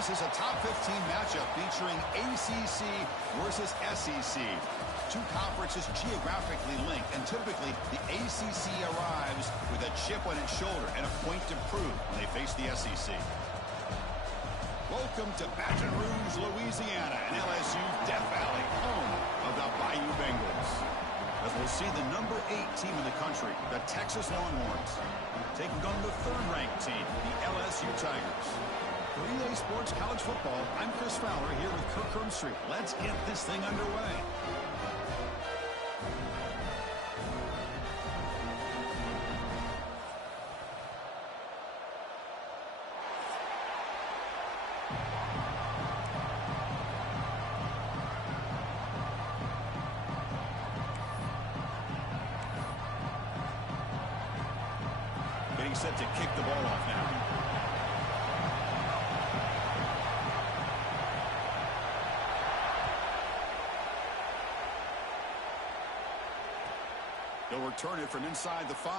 This is a top 15 matchup featuring ACC versus SEC. Two conferences geographically linked, and typically the ACC arrives with a chip on its shoulder and a point to prove when they face the SEC. Welcome to Baton Rouge, Louisiana, and LSU Death Valley, home of the Bayou Bengals. As we'll see the number 8 team in the country, the Texas Longhorns, taking on the third-ranked team, the LSU Tigers. For EA Sports College Football, I'm Chris Fowler here with Kirk Herbstreit. Let's get this thing underway. Getting set to kick the ball off now. They'll return it from inside the 5.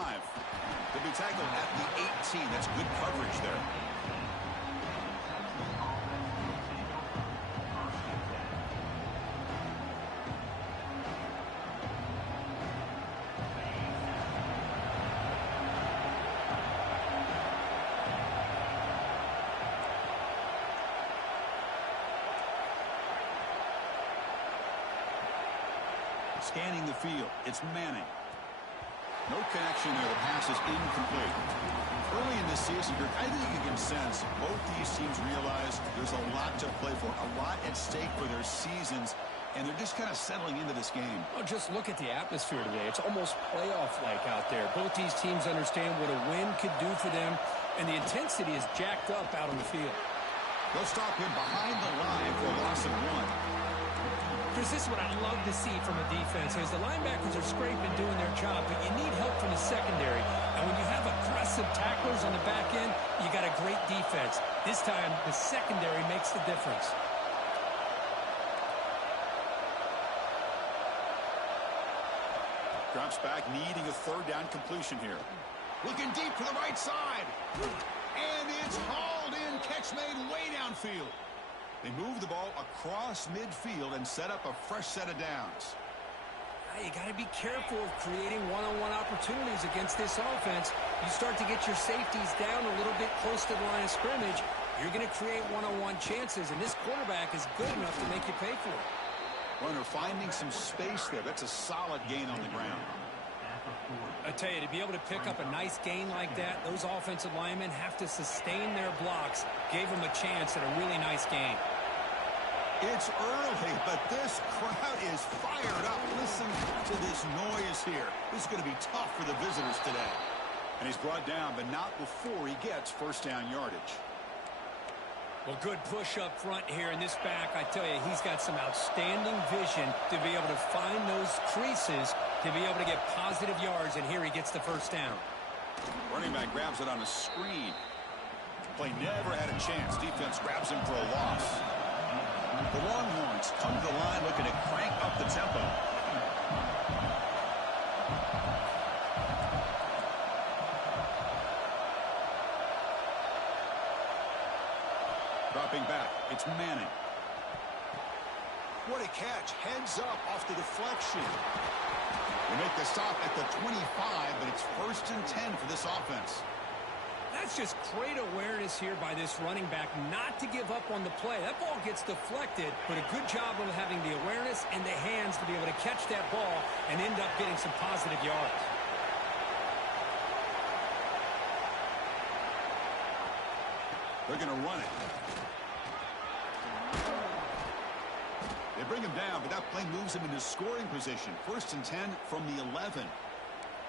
They'll be tackled at the 18. That's good coverage there. Scanning the field, it's Manning. No connection there. The pass is incomplete. Early in this season, I think you can sense both these teams realize there's a lot to play for, a lot at stake for their seasons, and they're just kind of settling into this game. Oh, just look at the atmosphere today. It's almost playoff-like out there. Both these teams understand what a win could do for them, and the intensity is jacked up out on the field. They'll stop him behind the line for a loss of 1. Chris, this is what I love to see from a defense. As the linebackers are scraping doing their job, but you need help from the secondary. And when you have aggressive tacklers on the back end, you got a great defense. This time, the secondary makes the difference. Drops back, needing a third down completion here. Looking deep to the right side. And it's hauled in. Catch made way downfield. They move the ball across midfield and set up a fresh set of downs. You got to be careful of creating one-on-one opportunities against this offense. You start to get your safeties down a little bit close to the line of scrimmage, you're going to create one-on-one chances, and this quarterback is good enough to make you pay for it. Runner finding some space there. That's a solid gain on the ground. I tell you, to be able to pick up a nice gain like that, those offensive linemen have to sustain their blocks. Gave them a chance at a really nice gain. It's early, but this crowd is fired up. Listen to this noise here. This is going to be tough for the visitors today. And he's brought down, but not before he gets first down yardage. Well, good push up front here in this back. I tell you, he's got some outstanding vision to be able to find those creases, to be able to get positive yards, and here he gets the first down. Running back grabs it on a screen. Play never had a chance. Defense grabs him for a loss. The Longhorns come to the line looking to crank up the tempo. Dropping back, it's Manning. What a catch. Heads up off the deflection. They make the stop at the 25, but it's 1st and 10 for this offense. That's just great awareness here by this running back not to give up on the play. That ball gets deflected, but a good job of having the awareness and the hands to be able to catch that ball and end up getting some positive yards. They're going to run it. They bring him down, but that play moves him into scoring position. 1st and 10 from the 11.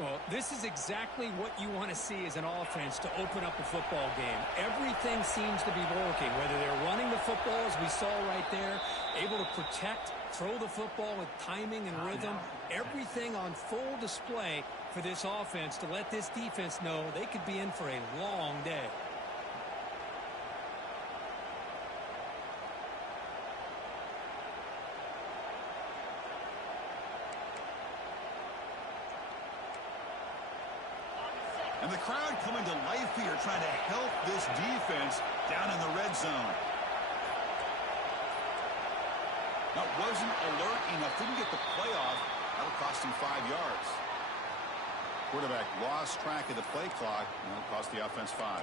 Well, this is exactly what you want to see as an offense to open up a football game. Everything seems to be working, whether they're running the football, as we saw right there, able to protect, throw the football with timing and rhythm, everything on full display for this offense to let this defense know they could be in for a long day. And the crowd coming to life here, trying to help this defense down in the red zone. That wasn't alert enough. Didn't get the play off. That'll cost him 5 yards. Quarterback lost track of the play clock, and that'll cost the offense 5.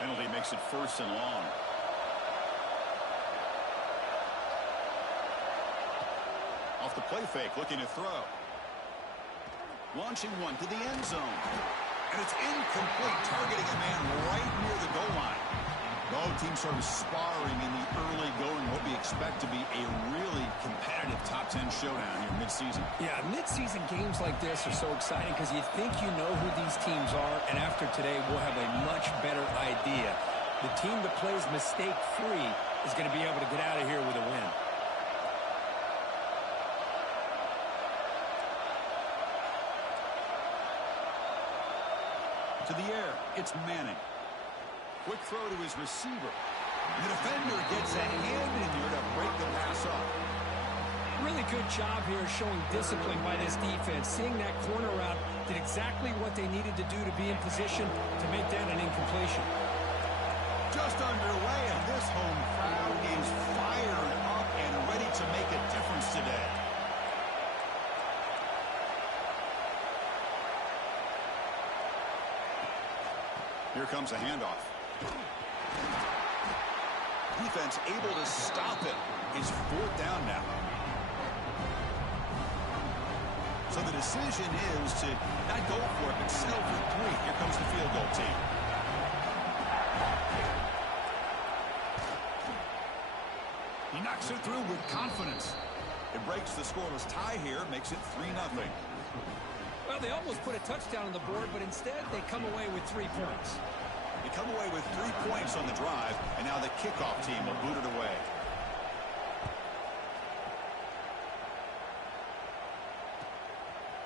Penalty makes it 1st and long. Off the play fake, looking to throw. Launching one to the end zone. And it's incomplete, targeting a man right near the goal line. Both teams sort of sparring in the early going, what we expect to be a really competitive top 10 showdown here mid-season. Yeah, mid-season games like this are so exciting because you think you know who these teams are, and after today we'll have a much better idea. The team that plays mistake-free is going to be able to get out of here with a win. To the air, it's Manning. Quick throw to his receiver. The defender gets a hand in there to break the pass off. Really good job here showing discipline by this defense. Seeing that corner route, did exactly what they needed to do to be in position to make that an incompletion. Just underway, and this home crowd is fired up and ready to make a difference today. Here comes a handoff. Defense able to stop it. It's 4th down now. So the decision is to not go for it, but settle for 3. Here comes the field goal team. He knocks it through with confidence. It breaks the scoreless tie here, makes it 3-0. Well, they almost put a touchdown on the board, but instead they come away with 3 points. They come away with 3 points on the drive, and now the kickoff team will boot it away.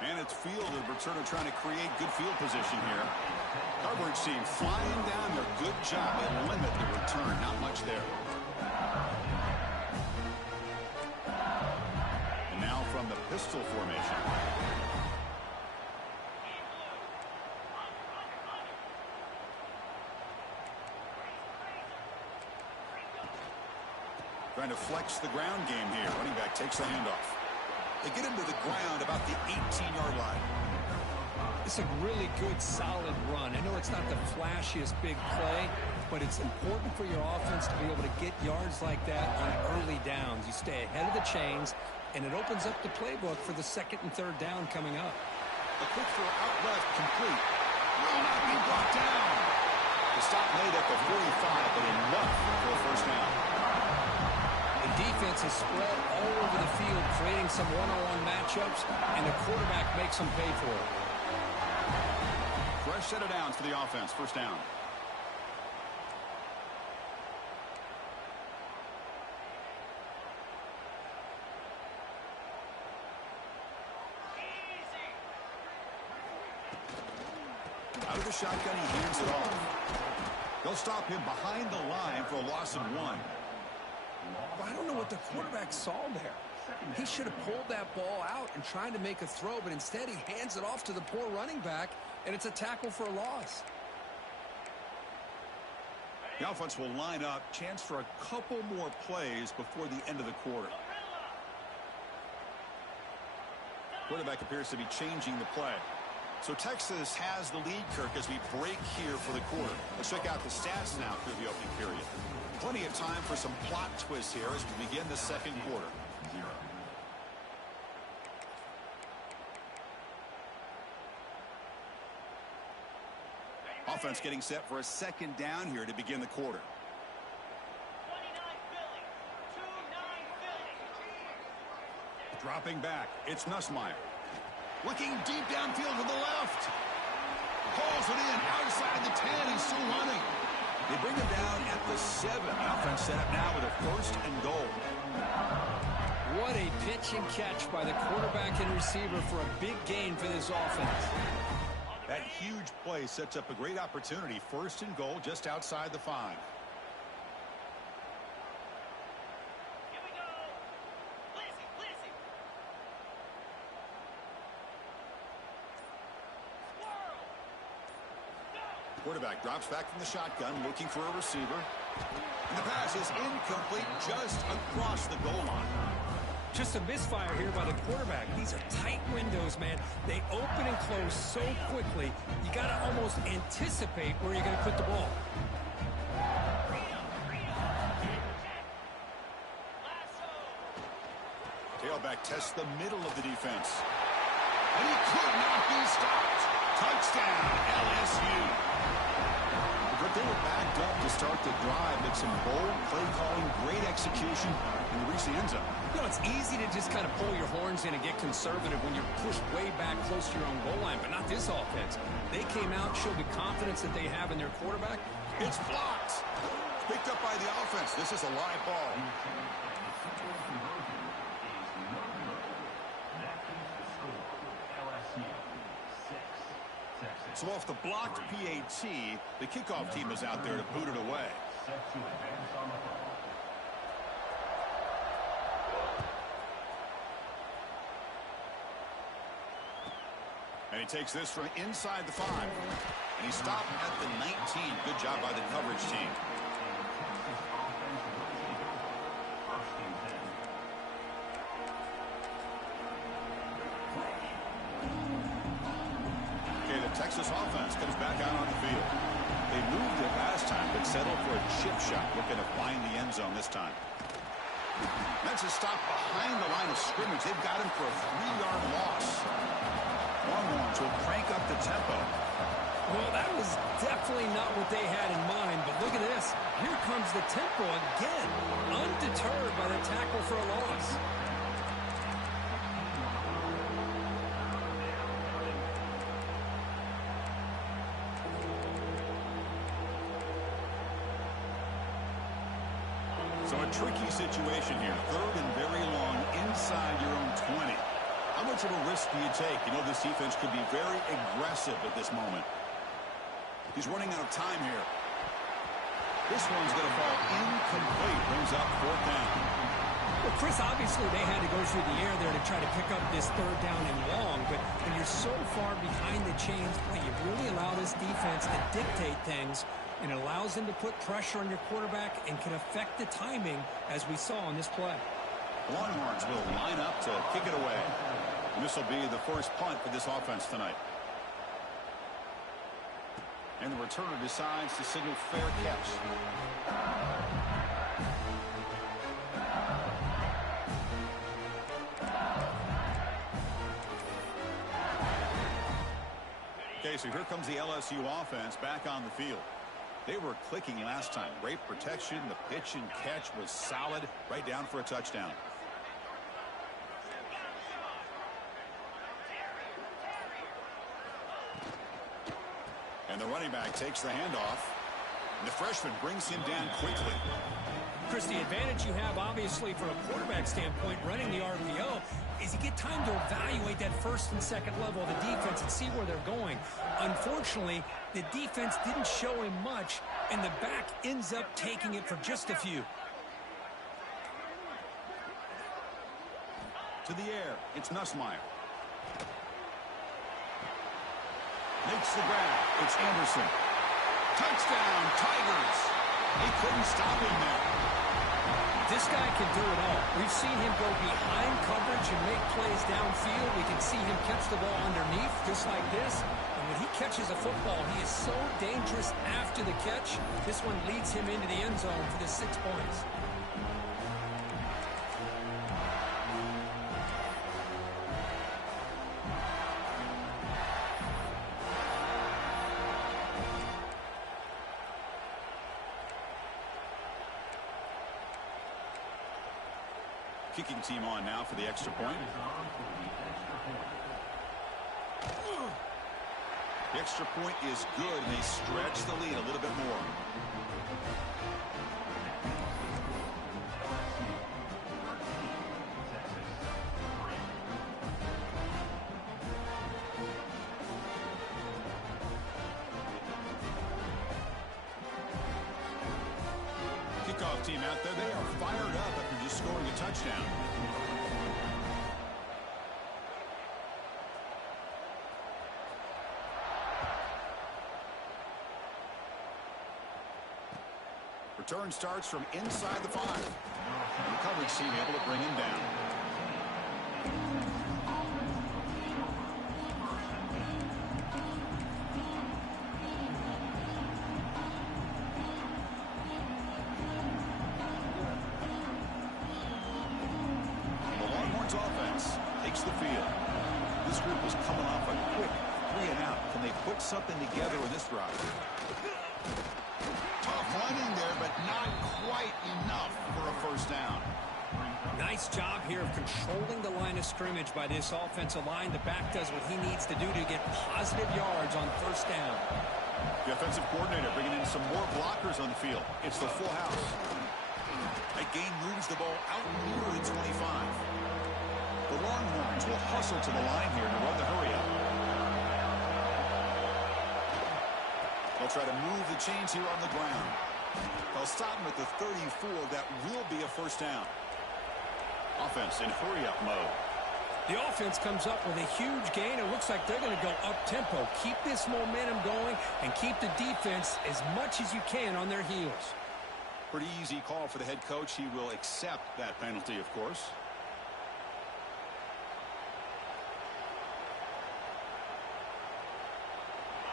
And it's fielded. Returner trying to create good field position here. Coverage team flying down their good job and limit the return. Not much there. And now from the pistol formation. Trying to flex the ground game here. Running back takes the handoff. They get him to the ground about the 18-yard line. It's a really good, solid run. I know it's not the flashiest big play, but it's important for your offense to be able to get yards like that on early downs. You stay ahead of the chains, and it opens up the playbook for the 2nd and 3rd down coming up. A quick throw out left, complete. Will not be brought down. The stop made at the 45, but enough for a 1st down. The defense is spread all over the field, creating some one-on-one matchups, and the quarterback makes them pay for it. Fresh set of downs for the offense. 1st down. Out of the shotgun, he hands it off. They'll stop him behind the line for a loss of 1. I don't know what the quarterback saw there. He should have pulled that ball out and tried to make a throw, but instead he hands it off to the poor running back, and it's a tackle for a loss. The offense will line up. Chance for a couple more plays before the end of the quarter. Quarterback appears to be changing the play. So Texas has the lead, Kirk, as we break here for the quarter. Let's check out the stats now through the opening period. Plenty of time for some plot twists here as we begin the 2nd quarter. Offense getting set for a 2nd down here to begin the quarter. Dropping back, it's Nussmeier. Looking deep downfield to the left. Pulls it in outside the 10. He's still running. They bring him down at the 7. The offense set up now with a 1st and goal. What a pitch and catch by the quarterback and receiver for a big gain for this offense. That huge play sets up a great opportunity. 1st and goal just outside the 5. Here we go. Blizzy. Quarterback drops back from the shotgun, looking for a receiver. And the pass is incomplete, just across the goal line. Just a misfire here by the quarterback. These are tight windows, man. They open and close so quickly, you got to almost anticipate where you're going to put the ball. Tailback tests the middle of the defense. And he could not be stopped. Touchdown, LSU. But they were backed up to start the drive, but some bold play calling, great execution, and they reached the end zone. You know, it's easy to just kind of pull your horns in and get conservative when you're pushed way back close to your own goal line, but not this offense. They came out, showed the confidence that they have in their quarterback. It's blocked. Picked up by the offense. This is a live ball. So off the blocked PAT, the kickoff team is out there to boot it away. And he takes this from inside the 5. And he stopped at the 19. Good job by the coverage team. Texas offense comes back out on the field. They moved it last time, but settled for a chip shot, looking to find the end zone this time. That's a stop behind the line of scrimmage. They've got him for a 3-yard loss. Longhorns will crank up the tempo. Well, that was definitely not what they had in mind, but look at this. Here comes the tempo again, undeterred by the tackle for a loss. So a tricky situation here. 3rd and very long inside your own 20. How much of a risk do you take? You know this defense could be very aggressive at this moment. He's running out of time here. This one's going to fall incomplete. Brings up 4th down. Well, Chris, obviously they had to go through the air there to try to pick up this 3rd down and long, but when you're so far behind the chains, you really allow this defense to dictate things, and it allows them to put pressure on your quarterback and can affect the timing, as we saw on this play. Longhorns will line up to kick it away. And this will be the first punt for this offense tonight. And the returner decides to signal fair catch. Okay, so here comes the LSU offense back on the field. They were clicking last time. Great protection. The pitch and catch was solid. Right down for a touchdown. And the running back takes the handoff. And the freshman brings him down quickly. Chris, the advantage you have, obviously, from a quarterback standpoint, running the RPO, is you get time to evaluate that 1st and 2nd level of the defense and see where they're going. Unfortunately, the defense didn't show him much, and the back ends up taking it for just a few. To the air, it's Nussmeier. Makes the grab. It's Anderson. Touchdown, Tigers. They couldn't stop him there. This guy can do it all. We've seen him go behind coverage and make plays downfield. We can see him catch the ball underneath just like this. And when he catches a football, he is so dangerous after the catch. This one leads him into the end zone for the 6 points. Kicking team on now for the extra point. The extra point is good, and they stretch the lead a little bit more. Kickoff team out there, they are fired up after just scoring a touchdown. Return starts from inside the 5. The coverage team able to bring him down. The Longhorns offense takes the field. This group is coming off a quick 3-and-out. Can they put something together in this drive? Tough running there, but not quite enough for a first down. Nice job here of controlling the line of scrimmage by this offensive line. The back does what he needs to do to get positive yards on first down. The offensive coordinator bringing in some more blockers on the field. It's the full house. That gain moves the ball out near the 25. The Longhorns will hustle to the line here to run the hurry up. They'll try to move the chains here on the ground. They'll stop him at the 34. That will be a first down. Offense in hurry-up mode. The offense comes up with a huge gain. It looks like they're going to go up-tempo. Keep this momentum going and keep the defense as much as you can on their heels. Pretty easy call for the head coach. He will accept that penalty, of course.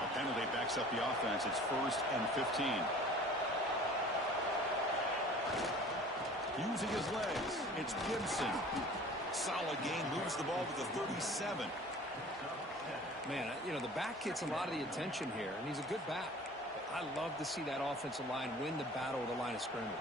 A penalty backs up the offense. It's 1st and 15. Using his legs, it's Gibson. Solid gain, moves the ball to the 37. Man, you know, the back gets a lot of the attention here, and he's a good back. I love to see that offensive line win the battle of the line of scrimmage.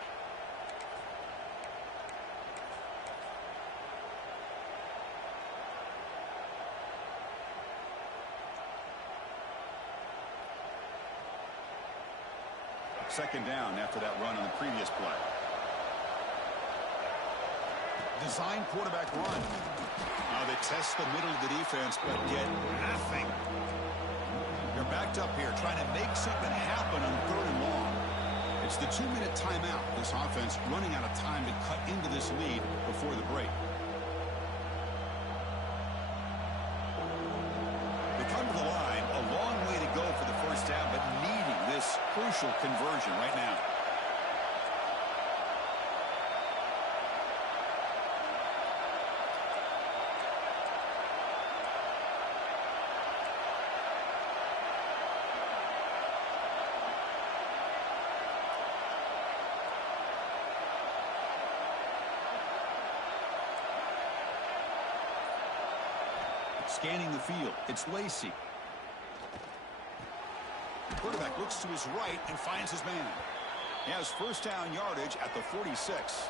Second down after that run on the previous play. Design quarterback run. Now they test the middle of the defense, but get nothing. They're backed up here, trying to make something happen on 3rd and long. It's the 2-minute timeout. This offense running out of time to cut into this lead before the break. They come to the line, a long way to go for the first down, but needing this crucial conversion right now. Scanning the field, it's Lacey. Quarterback looks to his right and finds his man. He has first down yardage at the 46.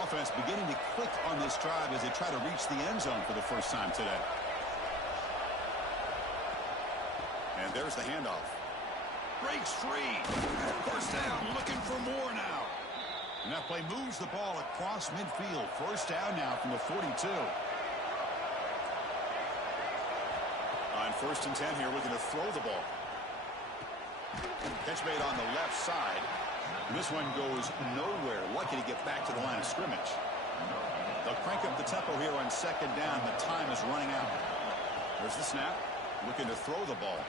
Offense beginning to click on this drive as they try to reach the end zone for the first time today. And there's the handoff. Breaks free. First down, looking for more now. And that play moves the ball across midfield. First down now from the 42. On 1st and 10 here, looking to throw the ball. Catch made on the left side. And this one goes nowhere. Lucky to get back to the line of scrimmage. They'll crank up the tempo here on 2nd down. The time is running out. There's the snap. Looking to throw the ball.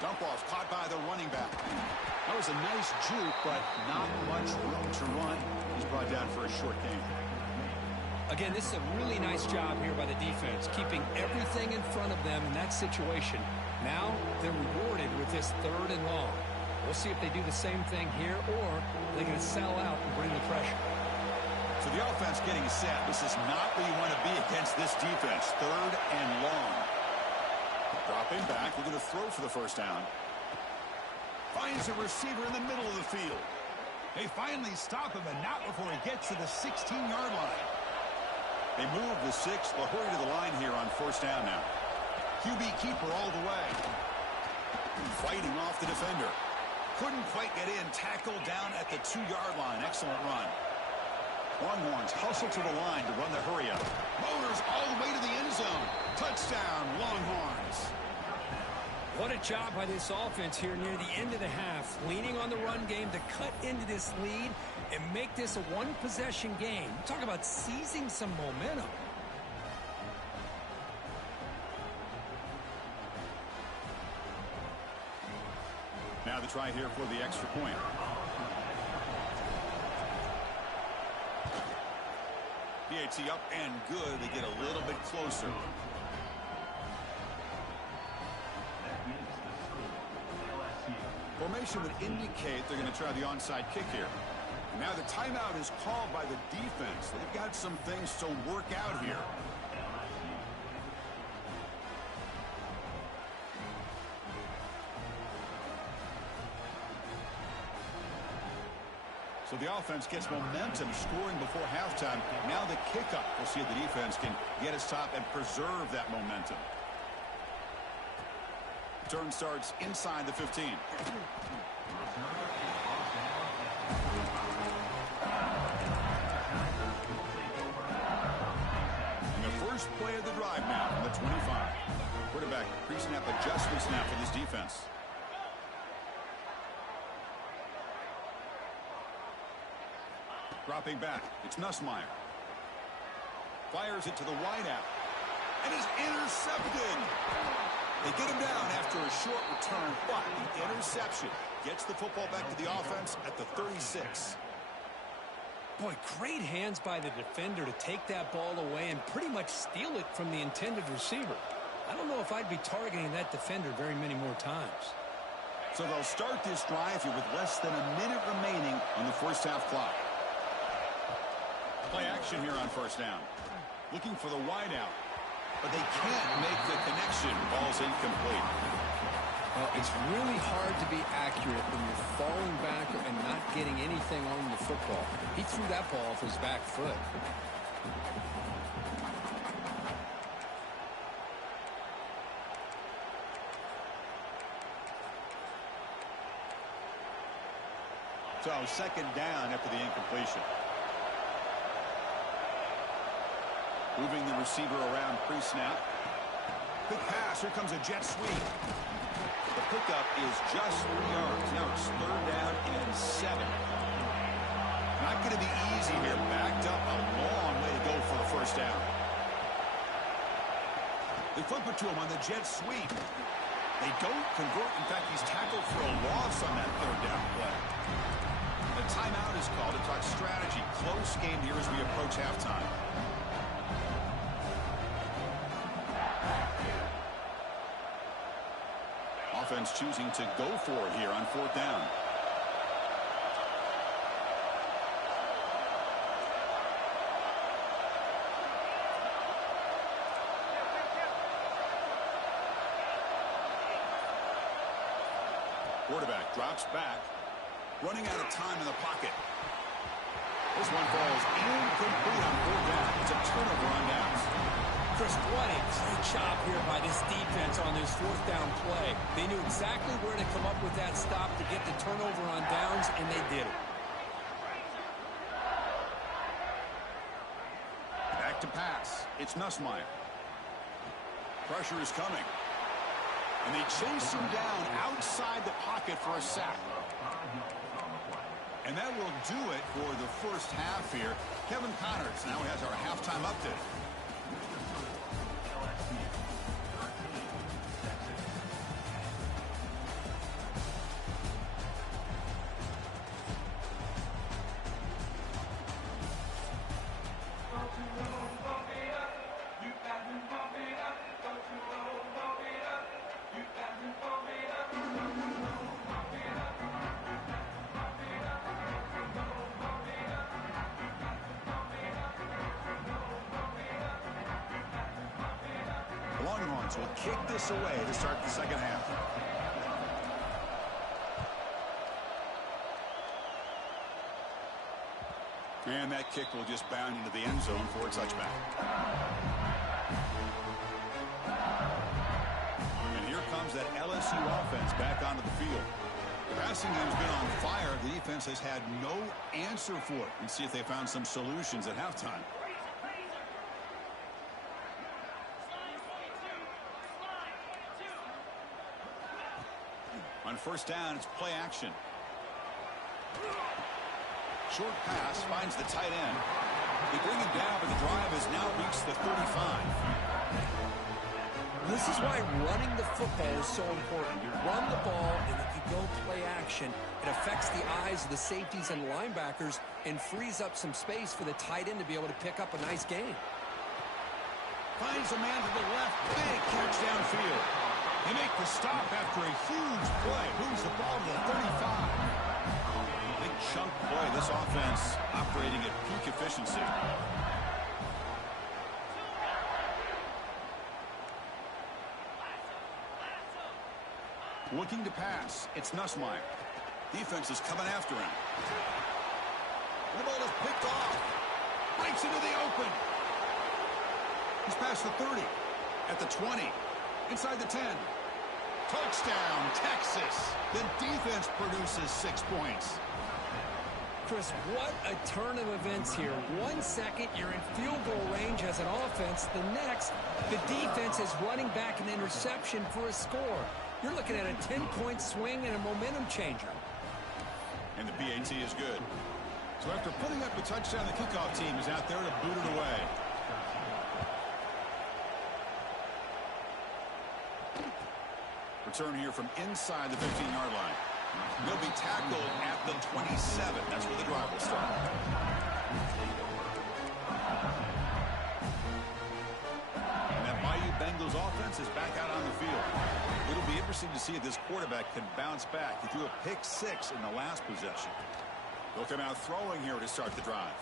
Dump off caught by the running back. That was a nice juke, but not much room to run. He's brought down for a short gain. Again, this is a really nice job here by the defense, keeping everything in front of them in that situation. Now they're rewarded with this 3rd and long. We'll see if they do the same thing here, or they're going to sell out and bring the pressure. So the offense getting set. This is not where you want to be against this defense. 3rd and long. Dropping back, looking to throw for the first down. Finds a receiver in the middle of the field. They finally stop him, and not before he gets to the 16-yard line. They move the 6. They'll hurry to the line here on 1st down now. QB keeper all the way. Fighting off the defender. Couldn't quite get in. Tackled down at the 2-yard line. Excellent run. Longhorns hustle to the line to run the hurry up. Motors all the way to the end zone. Touchdown, Longhorns. What a job by this offense here near the end of the half, leaning on the run game to cut into this lead and make this a one-possession game. Talk about seizing some momentum. Now the try here for the extra point. PAT up and good. They get a little bit closer. Formation would indicate they're going to try the onside kick here. Now the timeout is called by the defense. They've got some things to work out here. So the offense gets momentum scoring before halftime. Now the kickoff. We'll see if the defense can get his top and preserve that momentum. Turn starts inside the 15. And the first play of the drive now from the 25. Quarterback pre-snap adjustments now for this defense. Dropping back, it's Nussmeier. Fires it to the wideout. And is intercepted. They get him down after a short return, but the interception gets the football back to the offense at the 36. Boy, great hands by the defender to take that ball away and pretty much steal it from the intended receiver. I don't know if I'd be targeting that defender very many more times. So they'll start this drive here with less than a minute remaining on the first half clock. Play action here on first down. Looking for the wideout. But they can't make the connection. Ball's incomplete. Well, it's really hard to be accurate when you're falling back and not getting anything on the football. He threw that ball off his back foot. So second down after the incompletion. Moving the receiver around pre-snap. Quick pass. Here comes a jet sweep. The pickup is just 3 yards. Now it's third down and 7. Not going to be easy here. Backed up a long way to go for a first down. They flip it to him on the jet sweep. They don't convert. In fact, he's tackled for a loss on that third down play. A timeout is called to talk strategy. Close game here as we approach halftime. Offense choosing to go for it here on fourth down. Quarterback drops back, running out of time in the pocket. This one falls incomplete on fourth down. It's a turnover on downs. Chris, what a great job here by this defense on this fourth down play. They knew exactly where to come up with that stop to get the turnover on downs, and they did it. Back to pass. It's Nussmeier. Pressure is coming. And they chase him down outside the pocket for a sack. And that will do it for the first half here. Kevin Connors now has our halftime update. Will kick this away to start the second half. And that kick will just bound into the end zone for a touchback. And here comes that LSU offense back onto the field. The passing game's been on fire. The defense has had no answer for it. Let's see if they found some solutions at halftime. On first down, it's play action. Short pass finds the tight end. They bring him down, but the drive has now reached the 35. This is why running the football is so important. You run the ball, and if you you go play action, it affects the eyes of the safeties and linebackers and frees up some space for the tight end to be able to pick up a nice gain. Finds a man to the left. Big catch downfield. They make the stop after a huge play. Moves the ball to the 35. Big chunk play. This offense operating at peak efficiency. Looking to pass. It's Nussmeier. Defense is coming after him. The ball is picked off. Breaks into the open. He's past the 30. At the 20. Inside the 10. Touchdown, Texas. The defense produces 6 points. Chris, what a turn of events here. 1 second, you're in field goal range as an offense. The next, the defense is running back an interception for a score. You're looking at a 10-point swing and a momentum changer. And the PAT is good. So after putting up a touchdown, the kickoff team is out there to boot it away. Return here from inside the 15-yard line. He'll be tackled at the 27. That's where the drive will start. And that Bayou Bengals offense is back out on the field. It'll be interesting to see if this quarterback can bounce back. He threw a pick 6 in the last possession. They'll come out throwing here to start the drive.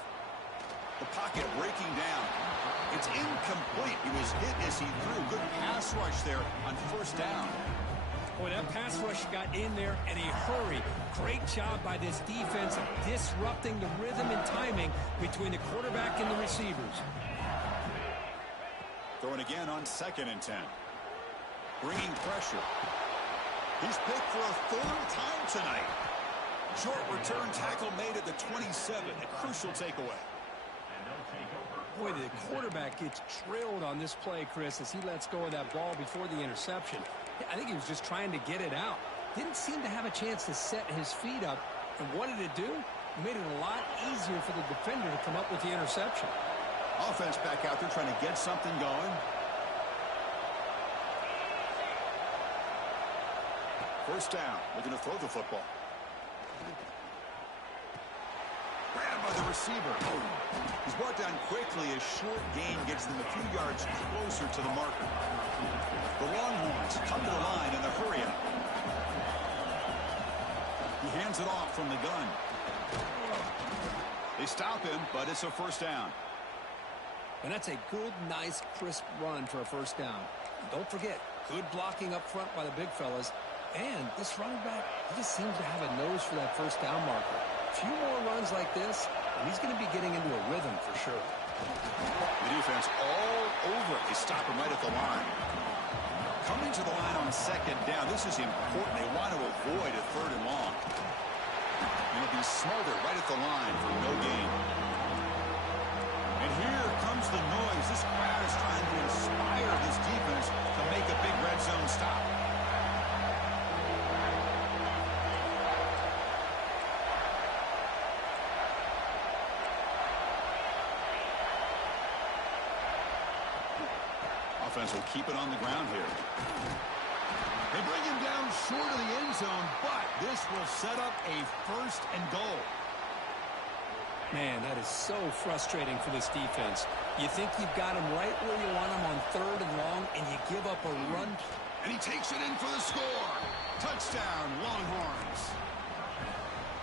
The pocket breaking down. It's incomplete. He was hit as he threw. Good pass rush there on first down. Boy, that pass rush got in there in a hurry. Great job by this defense of disrupting the rhythm and timing between the quarterback and the receivers. Throwing again on 2nd and 10. Bringing pressure. He's picked for a 3rd time tonight. Short return tackle made at the 27. A crucial takeaway. Boy, the quarterback gets trailed on this play, Chris, as he lets go of that ball before the interception. I think he was just trying to get it out. Didn't seem to have a chance to set his feet up. And what did it do? It made it a lot easier for the defender to come up with the interception. Offense back out there trying to get something going. First down. Looking to throw the football. Grabbed by the receiver. He's brought down quickly. A short gain gets them a few yards closer to the marker. The Longhorns come to the line in the hurry up. He hands it off from the gun. They stop him, but it's a first down. And that's a good, nice, crisp run for a first down. Don't forget, good blocking up front by the big fellas. And this running back, he just seems to have a nose for that first down marker. A few more runs like this, and he's going to be getting into a rhythm for sure. The defense all over it. They stop him right at the line. Coming to the line on 2nd down. This is important. They want to avoid a 3rd and long. And it'll be smothered right at the line for no gain. And here comes the noise. This crowd is trying to inspire this defense to make a big red zone stop. Offense will keep it on the ground here. They bring him down short of the end zone, but this will set up a 1st and goal. Man, that is so frustrating for this defense. You think you've got him right where you want him on 3rd and long, and you give up a run. And he takes it in for the score. Touchdown, Longhorns.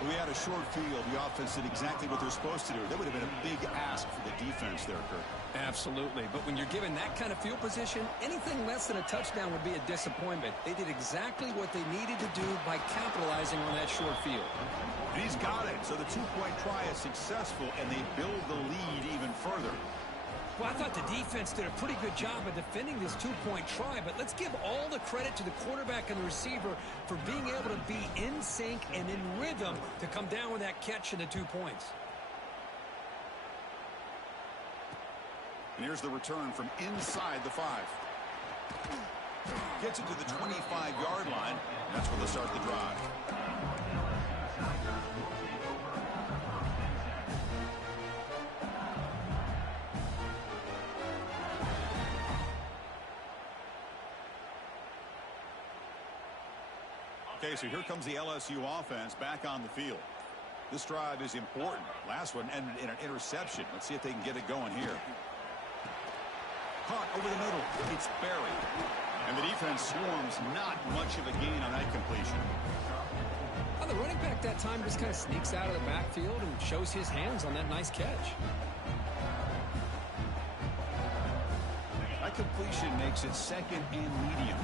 We had a short field. The offense did exactly what they're supposed to do. That would have been a big ask for the defense there, Kurt. Absolutely. But when you're given that kind of field position, anything less than a touchdown would be a disappointment. They did exactly what they needed to do by capitalizing on that short field. And he's got it. So the 2-point try is successful, and they build the lead even further. Well, I thought the defense did a pretty good job of defending this 2-point try, but let's give all the credit to the quarterback and the receiver for being able to be in sync and in rhythm to come down with that catch and the 2 points. And here's the return from inside the 5. Gets it to the 25-yard line. That's where they'll start the drive. Okay, so here comes the LSU offense back on the field. This drive is important. Last one ended in an interception. Let's see if they can get it going here. Caught over the middle. It's buried. And the defense swarms. Not much of a gain on that completion. Well, the running back that time just kind of sneaks out of the backfield and shows his hands on that nice catch. That completion makes it second and medium.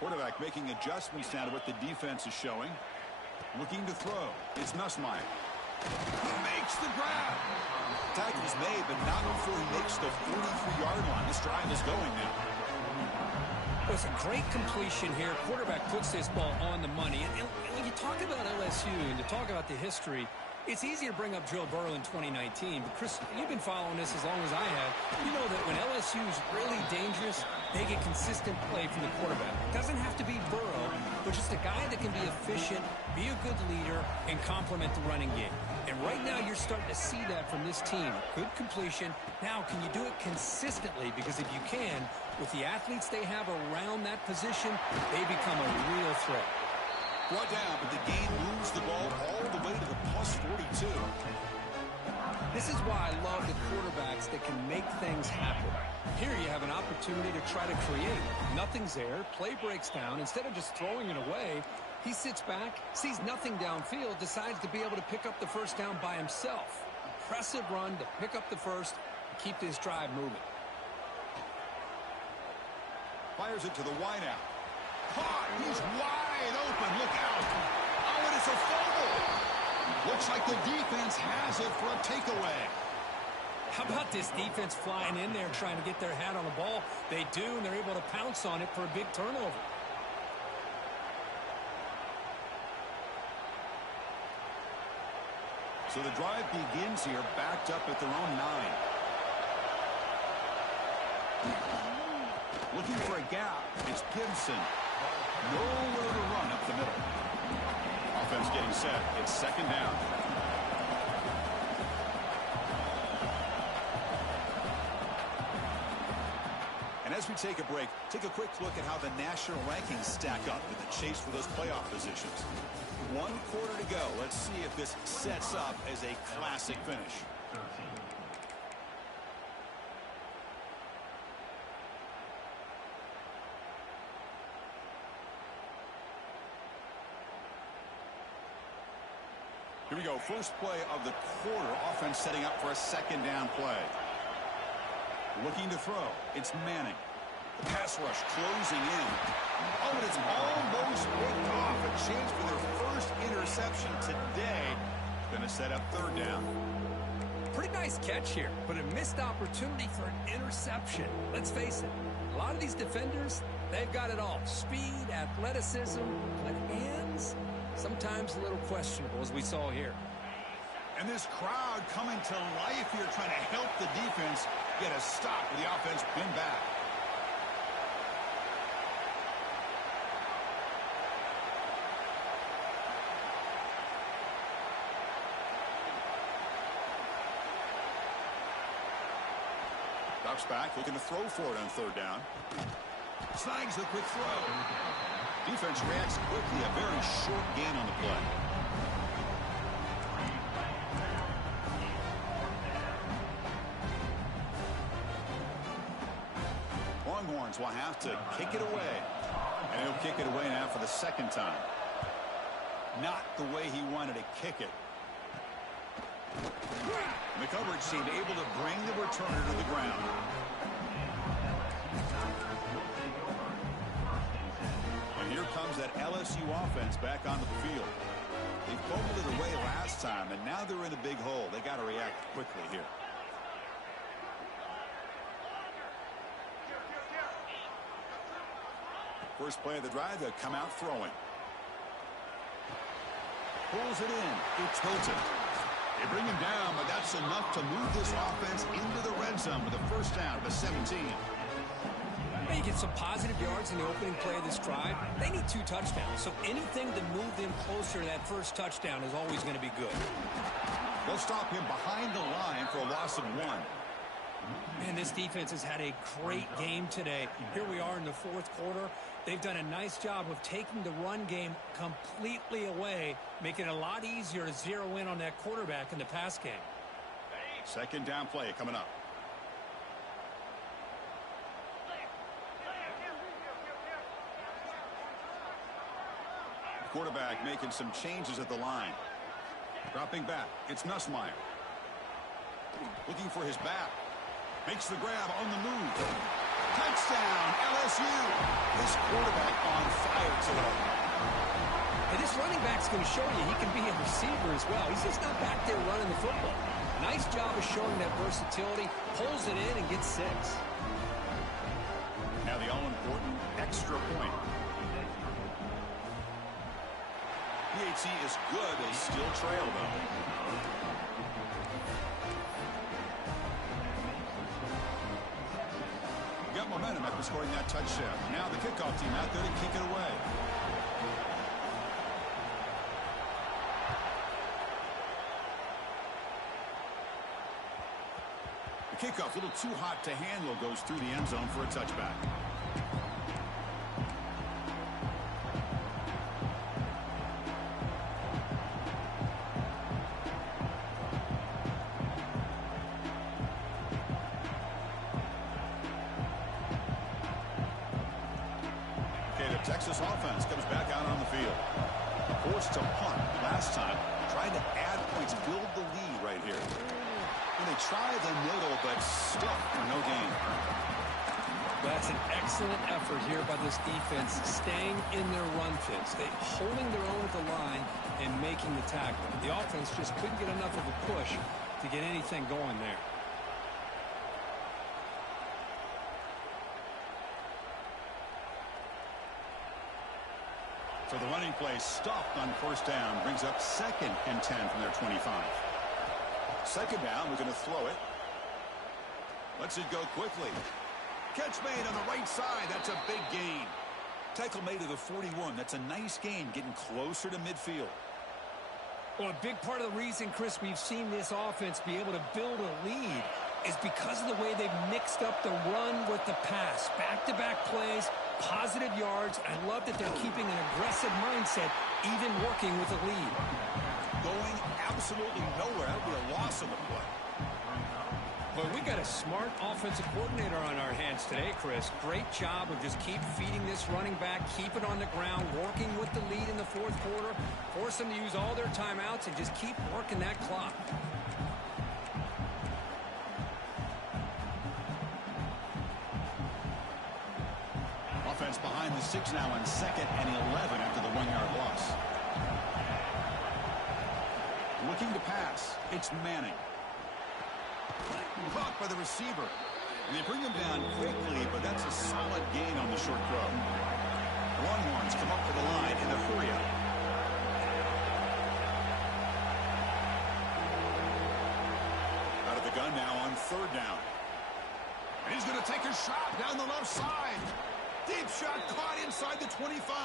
Quarterback making adjustments now to what the defense is showing. Looking to throw. It's Nussmeier. He makes the grab. Tackle's made, but not before he makes the 43-yard line. This drive is going now. Well, it's a great completion here. Quarterback puts this ball on the money. And when you talk about LSU and you talk about the history, it's easy to bring up Joe Burrow in 2019. But, Chris, you've been following this as long as I have. You know that when LSU's really dangerous, they get consistent play from the quarterback. It doesn't have to be Burrow, but just a guy that can be efficient, be a good leader, and complement the running game. And right now you're starting to see that from this team. Good completion. Now, can you do it consistently? Because if you can, with the athletes they have around that position, they become a real threat. Brought down, but the game moves the ball all the way to the plus 42. This is why I love the quarterbacks that can make things happen. Here you have an opportunity to try to create. Nothing's there. Play breaks down. Instead of just throwing it away, he sits back, sees nothing downfield, decides to be able to pick up the first down by himself. Impressive run to pick up the first and keep this drive moving. Fires it to the wideout. Caught. He's wide open. Look out. Oh, and it's a fumble. Looks like the defense has it for a takeaway. How about this defense flying in there trying to get their hat on the ball? They do, and they're able to pounce on it for a big turnover. So the drive begins here, backed up at their own 9. Looking for a gap. It's Gibson. Nowhere to run up the middle. Offense getting set. It's second down. And as we take a break, take a quick look at how the national rankings stack up in the chase for those playoff positions. 1 quarter to go. Let's see if this sets up as a classic finish. Here we go. First play of the quarter. Offense setting up for a second down play. Looking to throw. It's Manning. The pass rush closing in. Oh, and it's almost picked off. A chance for their first interception today. Going to set up third down. Pretty nice catch here, but a missed opportunity for an interception. Let's face it, a lot of these defenders, they've got it all. Speed, athleticism, but hands, sometimes a little questionable, as we saw here. And this crowd coming to life here, trying to help the defense get a stop with the offense pinned back. Drops back, looking to throw for it on third down. Snags the quick throw. Defense reacts quickly, a very short gain on the play. Longhorns will have to kick it away. And he'll kick it away now for the second time. Not the way he wanted to kick it. And the coverage team able to bring the returner to the ground. And here comes that LSU offense back onto the field. They fumbled it away last time, and now they're in a big hole. They got to react quickly here. First play of the drive, they'll come out throwing. Pulls it in. It's Hilton. They bring him down, but that's enough to move this offense into the red zone with a first down to 17. They get some positive yards in the opening play of this drive. They need 2 touchdowns, so anything to move them closer to that first touchdown is always going to be good. They'll stop him behind the line for a loss of 1. Man, this defense has had a great game today. Here we are in the fourth quarter. They've done a nice job of taking the run game completely away, making it a lot easier to zero in on that quarterback in the pass game. Second down play coming up. Quarterback making some changes at the line. Dropping back. It's Nussmeier. Looking for his back. Makes the grab on the move. Touchdown, LSU. This quarterback on fire today. And this running back's going to show you he can be a receiver as well. He's just not back there running the football. Nice job of showing that versatility. Pulls it in and gets 6. Now the all-important extra point. PAT is good. They still trail, though. Got momentum after scoring that touchdown. Now the kickoff team out there to kick it away. The kickoff, a little too hot to handle, goes through the end zone for a touchback. Texas offense comes back out on the field. Forced to punt last time. Trying to add points, build the lead right here. And they try the middle, but stuck for no gain. That's an excellent effort here by this defense, staying in their run fits. They holding their own at the line and making the tackle. The offense just couldn't get enough of a push to get anything going there. So the running play stopped on first down, brings up 2nd and 10 from their 25. Second down, we're going to throw it. Lets it go quickly. Catch made on the right side. That's a big gain. Tackle made to the 41. That's a nice gain, getting closer to midfield. Well, a big part of the reason, Chris, we've seen this offense be able to build a lead is because of the way they've mixed up the run with the pass. Back-to-back plays, positive yards. I love that they're keeping an aggressive mindset, even working with a lead. Going absolutely nowhere. That would be a loss on the play. Well, we got a smart offensive coordinator on our hands today, Chris. Great job of just keep feeding this running back, keep it on the ground, working with the lead in the fourth quarter, force them to use all their timeouts, and just keep working that clock. Offense behind the 6 now on 2nd and 11 after the 1-yard loss. Looking to pass. It's Manning. Caught by the receiver. And they bring him down quickly, but that's a solid gain on the short throw. Longhorns come up to the line in a hurry up. Out of the gun now on 3rd down. And he's going to take a shot down the left side. Deep shot caught inside the 25.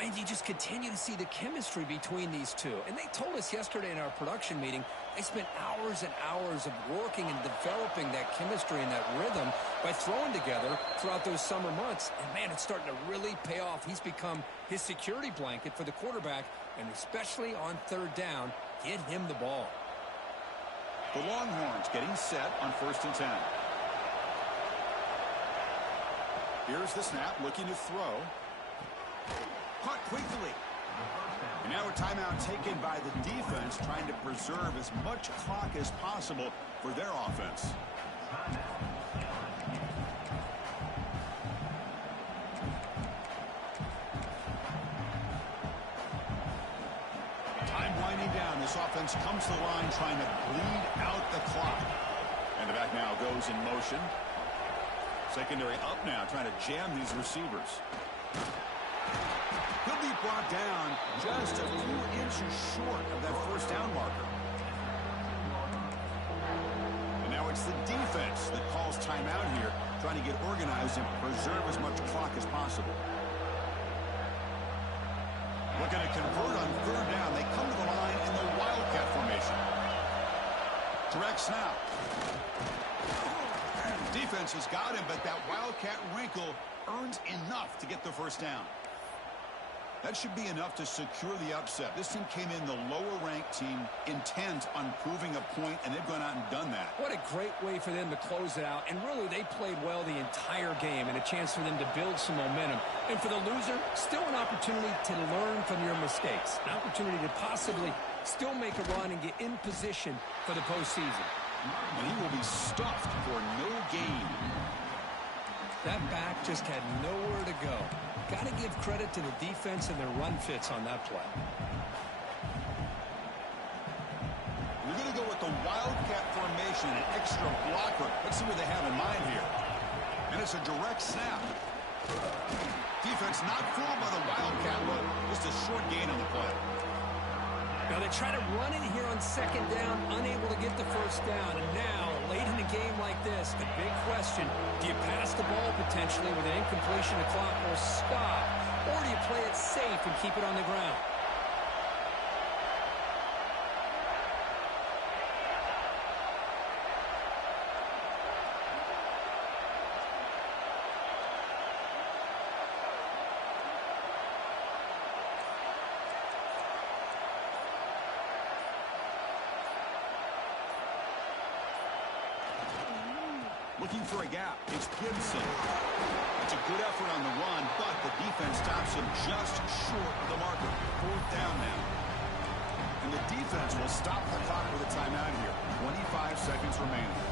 And you just continue to see the chemistry between these two. And they told us yesterday in our production meeting, they spent hours and hours of working and developing that chemistry and that rhythm by throwing together throughout those summer months. And, man, it's starting to really pay off. He's become his security blanket for the quarterback, and especially on 3rd down, get him the ball. The Longhorns getting set on 1st and 10. Here's the snap, looking to throw. Caught quickly. And now a timeout taken by the defense, trying to preserve as much clock as possible for their offense. Time winding down. This offense comes to the line trying to bleed out the clock. And the back now goes in motion. Secondary up now, trying to jam these receivers. He'll be brought down just a few inches short of that 1st down marker. And now it's the defense that calls timeout here, trying to get organized and preserve as much clock as possible. Looking to convert on 3rd down. They come to the line in the Wildcat formation. Direct snap. Defense has got him, but that Wildcat wrinkle earns enough to get the first down. That should be enough to secure the upset. This team came in the lower-ranked team intent on proving a point, and they've gone out and done that. What a great way for them to close it out. And really, they played well the entire game, and a chance for them to build some momentum. And for the loser, still an opportunity to learn from your mistakes. An opportunity to possibly still make a run and get in position for the postseason. And he will be stuffed for no gain. That back just had nowhere to go. Got to give credit to the defense and their run fits on that play. We're going to go with the Wildcat formation, an extra blocker. Let's see what they have in mind here. And it's a direct snap. Defense not fooled by the Wildcat look. Just a short gain on the play. Now they try to run it here on second down, unable to get the first down. And now, late in a game like this, the big question, do you pass the ball potentially with an incompletion, the clock will stop? Or do you play it safe and keep it on the ground? Looking for a gap. It's Gibson. It's a good effort on the run, but the defense stops him just short of the marker. Fourth down now. And the defense will stop the clock with a timeout here. 25 seconds remaining.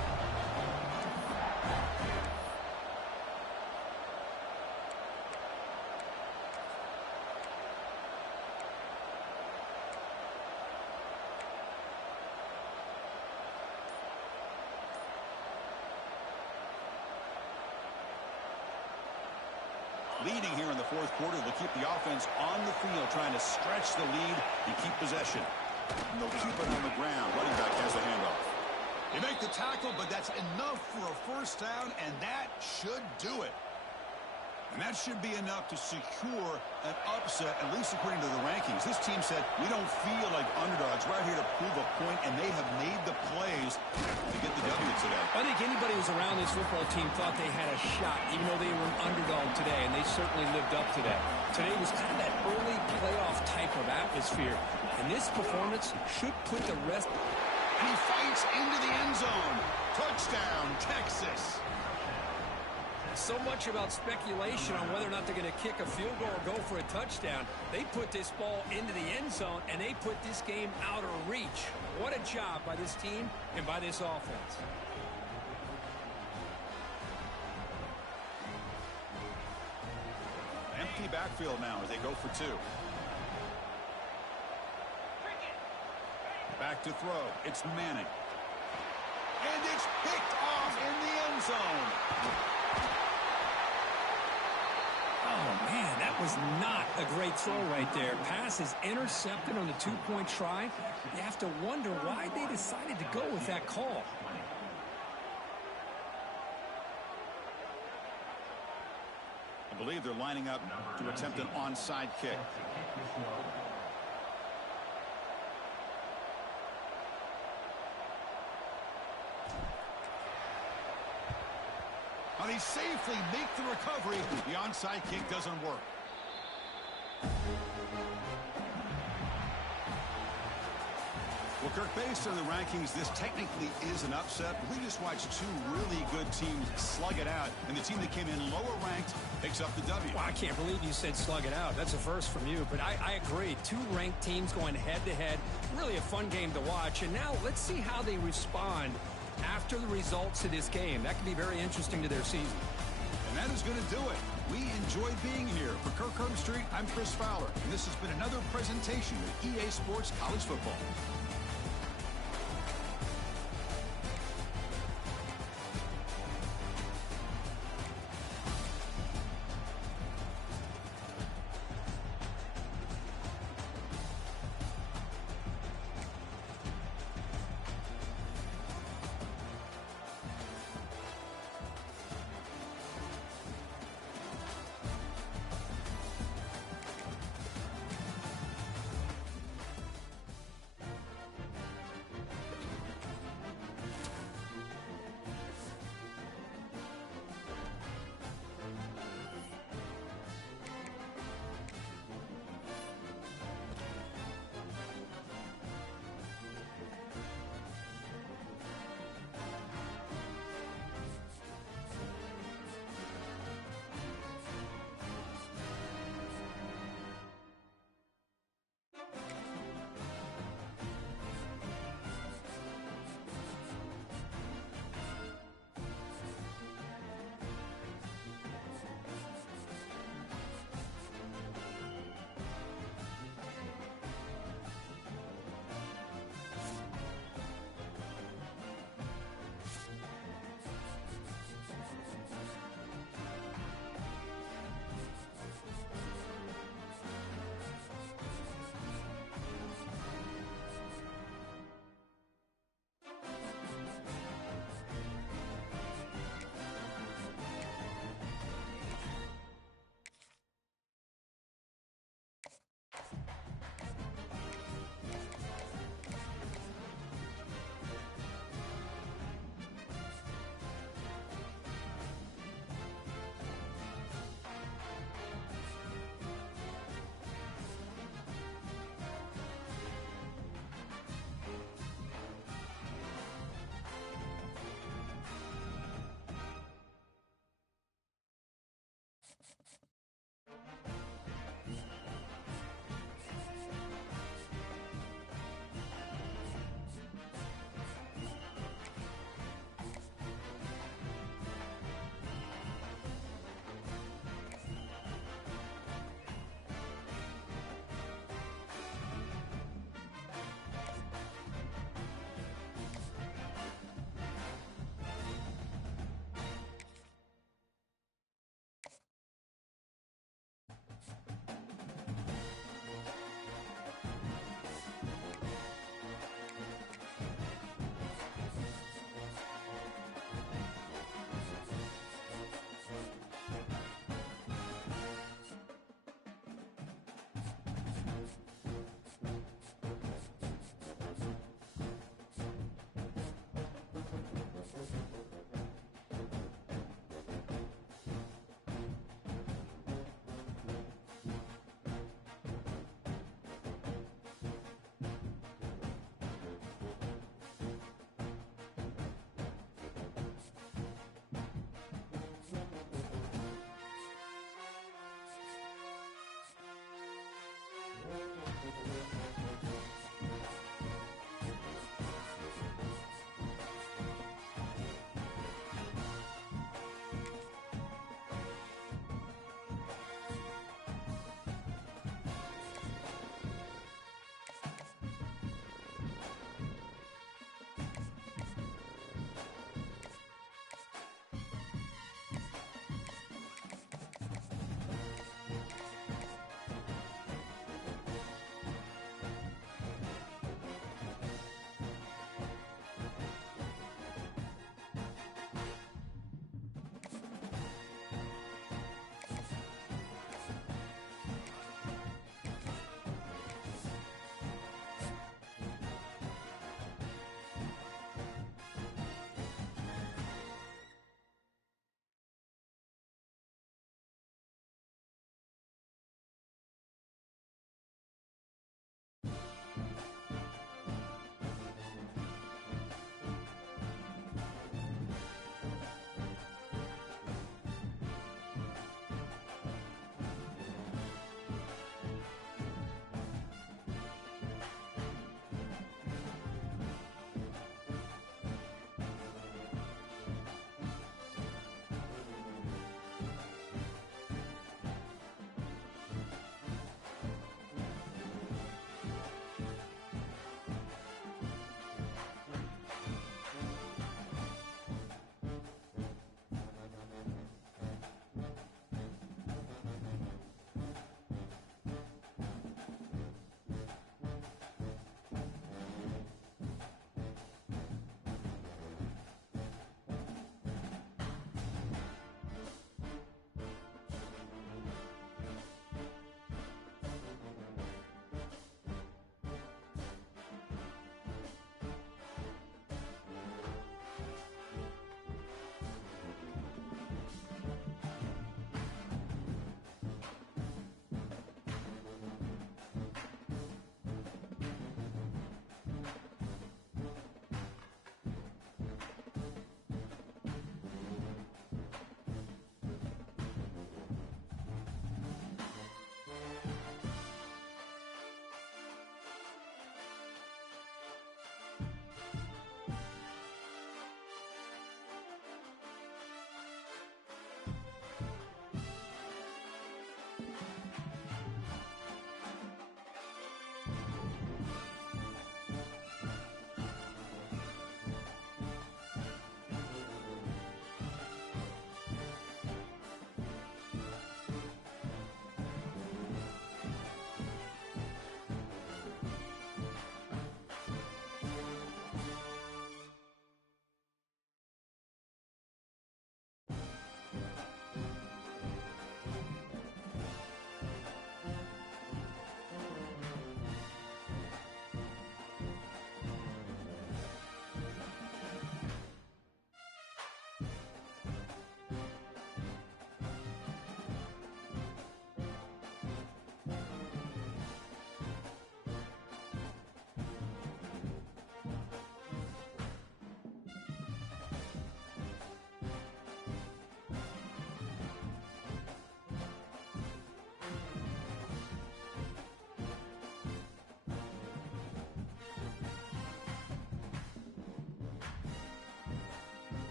Leading here in the fourth quarter, they'll keep the offense on the field, trying to stretch the lead and keep possession. And they'll keep it on the ground. Running back has a handoff. They make the tackle, but that's enough for a first down, and that should do it. And that should be enough to secure an upset, at least according to the rankings. This team said, we don't feel like underdogs. We're out here to prove a point, and they have made the plays to get the W today. I think anybody who's around this football team thought they had a shot, even though they were an underdog today, and they certainly lived up to that. Today was kind of that early playoff type of atmosphere, and this performance should put the rest. And he fights into the end zone. Touchdown, Texas. So much about speculation on whether or not they're going to kick a field goal or go for a touchdown. They put this ball into the end zone, and they put this game out of reach. What a job by this team and by this offense. Empty backfield now as they go for two. Back to throw. It's Manning. And it's picked off in the end zone. Oh, man, that was not a great throw right there. Pass is intercepted on the two-point try. You have to wonder why they decided to go with that call. I believe they're lining up to attempt an onside kick. Now they safely make the recovery. The onside kick doesn't work. Well, Kirk, based on the rankings, this technically is an upset. We just watched two really good teams slug it out, and the team that came in lower ranked picks up the W. Well, I can't believe you said slug it out. That's a first from you, but I agree. Two ranked teams going head-to-head. Really a fun game to watch, and now let's see how they respond after the results of this game. That could be very interesting to their season. And that is going to do it. We enjoyed being here. For Kirk Herbstreit, I'm Chris Fowler, and this has been another presentation of EA Sports College Football.